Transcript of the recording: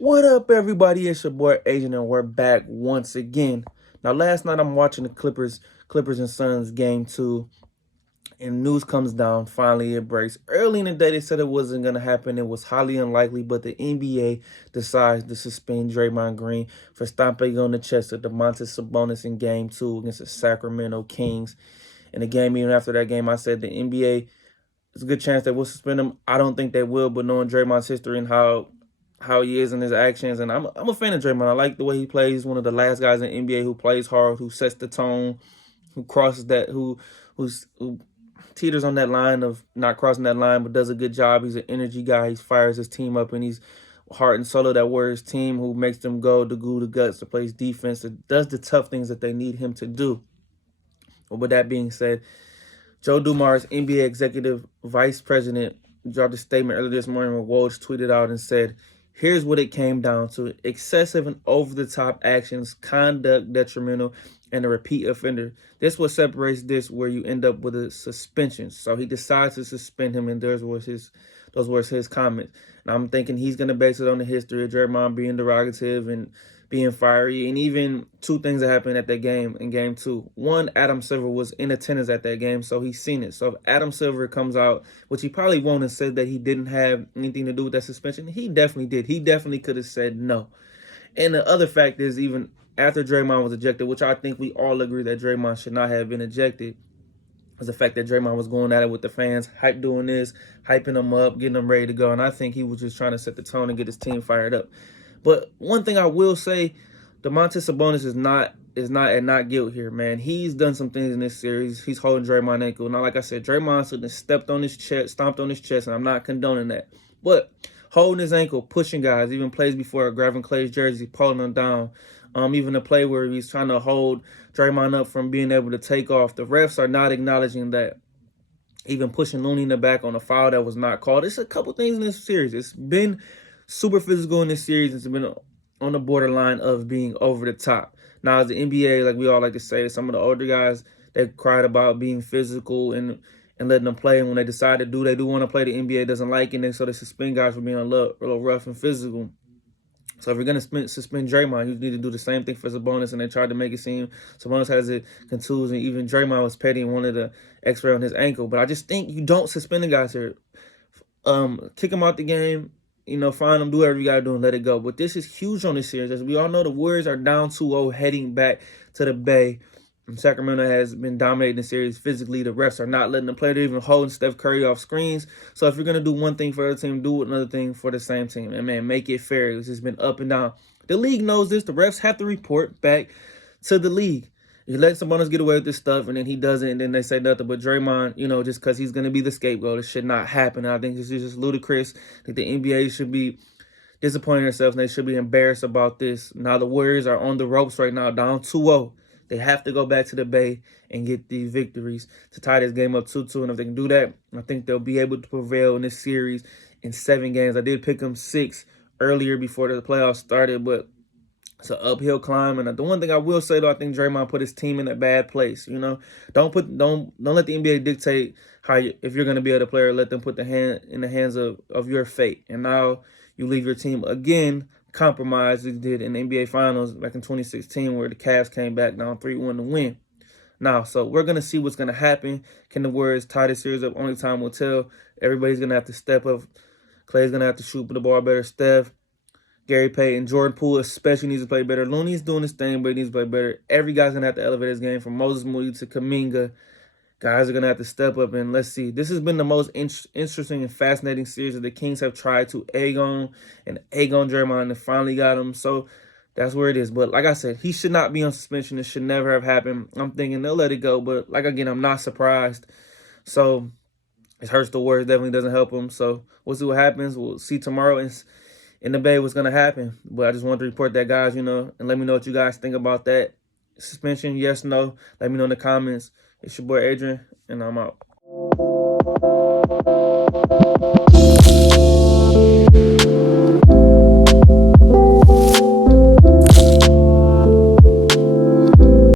What up, everybody? It's your boy Agent, and we're back once again. Now, last night I'm watching the Clippers and Suns game 2, and news comes down. Finally, it breaks. Early in the day, they said it wasn't gonna happen. It was highly unlikely, but the NBA decides to suspend Draymond Green for stomping on the chest of Domantas Sabonis in game 2 against the Sacramento Kings. In the game, even after that game, I said the NBA, there's a good chance they will suspend him. I don't think they will, but knowing Draymond's history and how he is in his actions, and I'm a fan of Draymond. I like the way he plays. He's one of the last guys in the NBA who plays hard, who sets the tone, who crosses that, who teeters on that line of not crossing that line, but does a good job. He's an energy guy. He fires his team up, and he's heart and soul of that Warriors team, who makes them go to glue the guts, to plays defense, that does the tough things that they need him to do. But with that being said, Joe Dumars, NBA executive vice president, dropped a statement earlier this morning where Woj tweeted out and said, "Here's what it came down to: excessive and over-the-top actions, conduct detrimental, and a repeat offender. This what separates this, where you end up with a suspension." So he decides to suspend him, and those were his comments. And I'm thinking he's gonna base it on the history of Draymond being derogative and being fiery, and even two things that happened at that game in game 2. One, Adam Silver was in attendance at that game, so he's seen it. So if Adam Silver comes out, which he probably won't, and said that he didn't have anything to do with that suspension, he definitely did. He definitely could have said no. And the other fact is, even after Draymond was ejected, which I think we all agree that Draymond should not have been ejected, was the fact that Draymond was going at it with the fans, doing this, hyping them up, getting them ready to go. And I think he was just trying to set the tone and get his team fired up. But one thing I will say, Domantas Sabonis is not guilt here, man. He's done some things in this series. He's holding Draymond's ankle. Now, like I said, Draymond should have stepped on his chest, stomped on his chest, and I'm not condoning that. But holding his ankle, pushing guys, even plays before, grabbing Clay's jersey, pulling them down. Even a play where he's trying to hold Draymond up from being able to take off. The refs are not acknowledging that. Even pushing Looney in the back on a foul that was not called. It's a couple things in this series. It's been super physical in this series. It's been on the borderline of being over the top. Now, as the NBA, like we all like to say, some of the older guys, they cried about being physical and letting them play. And when they decide to they do want to play. The NBA doesn't like it, and so they suspend guys for being a little rough and physical. So if you're going to suspend Draymond, you need to do the same thing for Sabonis. And they tried to make it seem Sabonis has it contused, and even Draymond was petty and wanted an X-ray on his ankle. But I just think you don't suspend the guys here. Kick him out the game. Find them, do whatever you got to do, and let it go. But this is huge on this series. As we all know, the Warriors are down 2-0 heading back to the Bay. And Sacramento has been dominating the series physically. The refs are not letting them play. They're even holding Steph Curry off screens. So if you're going to do one thing for the team, do another thing for the same team. And, man, make it fair. It's just been up and down. The league knows this. The refs have to report back to the league. You let someone else get away with this stuff, and then he doesn't, and then they say nothing. But Draymond, just because he's going to be the scapegoat, it should not happen. And I think this is just ludicrous. I think the NBA should be disappointing themselves, and they should be embarrassed about this. Now the Warriors are on the ropes right now, down 2-0. They have to go back to the Bay and get these victories to tie this game up 2-2. And if they can do that, I think they'll be able to prevail in this series in 7 games. I did pick them 6 earlier before the playoffs started, but it's an uphill climb. And the one thing I will say, though, I think Draymond put his team in a bad place. Don't let the NBA dictate if you're going to be able to play, or let them put the hand in the hands of your fate. And now you leave your team again compromised, as did in the NBA Finals back in 2016, where the Cavs came back down 3-1 to win. Now, so we're going to see what's going to happen. Can the Warriors tie this series up? Only time will tell. Everybody's going to have to step up. Clay's going to have to shoot the ball better. Steph, Gary Payton, Jordan Poole especially needs to play better. Looney's doing his thing, but he needs to play better. Every guy's going to have to elevate his game, from Moses Moody to Kuminga. Guys are going to have to step up, and let's see. This has been the most interesting and fascinating series that the Kings have tried to egg on Draymond, and finally got him. So that's where it is. But like I said, he should not be on suspension. This should never have happened. I'm thinking they'll let it go, but again, I'm not surprised. So it hurts the Warriors. Definitely doesn't help them. So we'll see what happens. We'll see tomorrow in the Bay what's going to happen. But I just wanted to report that, guys, and let me know what you guys think about that suspension. Yes, no. Let me know in the comments. It's your boy Adrian, and I'm out.